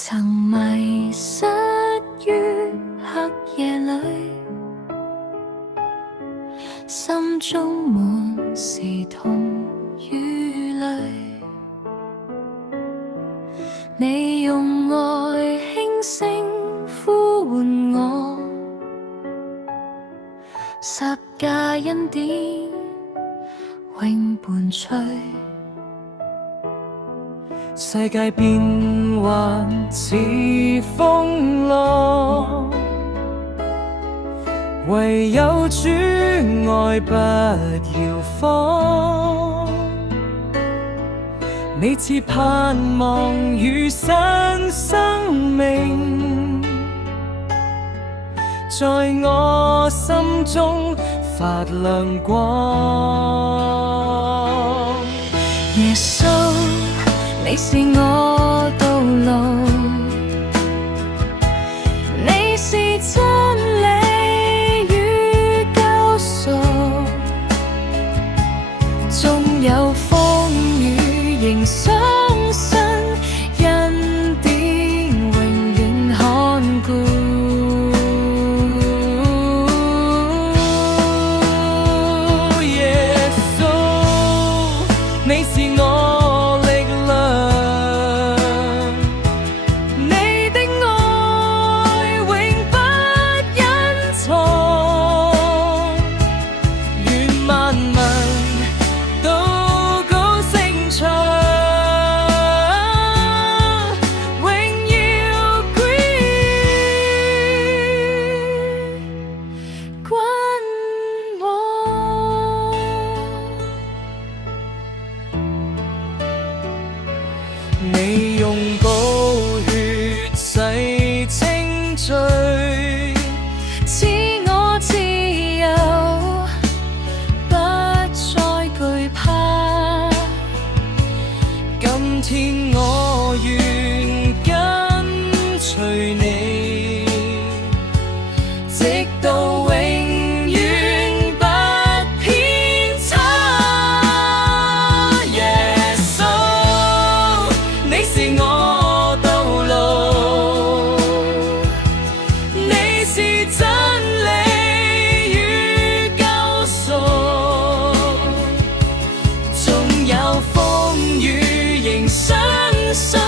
曾迷失於黑夜裏，心中滿是痛與淚。你用愛輕聲呼喚我，十架恩典永伴隨。世界變幻似風浪，唯有主愛不搖晃。你賜盼望與新生命，在我心中發亮光。耶穌，你是我道路，你是真理與救贖。縱有風雨，仍相信恩典永遠看顧。耶穌，你是我你用寶血洗清罪，賜我自由，不再懼怕。今天我願跟隨你，直到永遠不偏差。耶穌，你是我道路，你是真理與救贖。縱有風雨，仍相信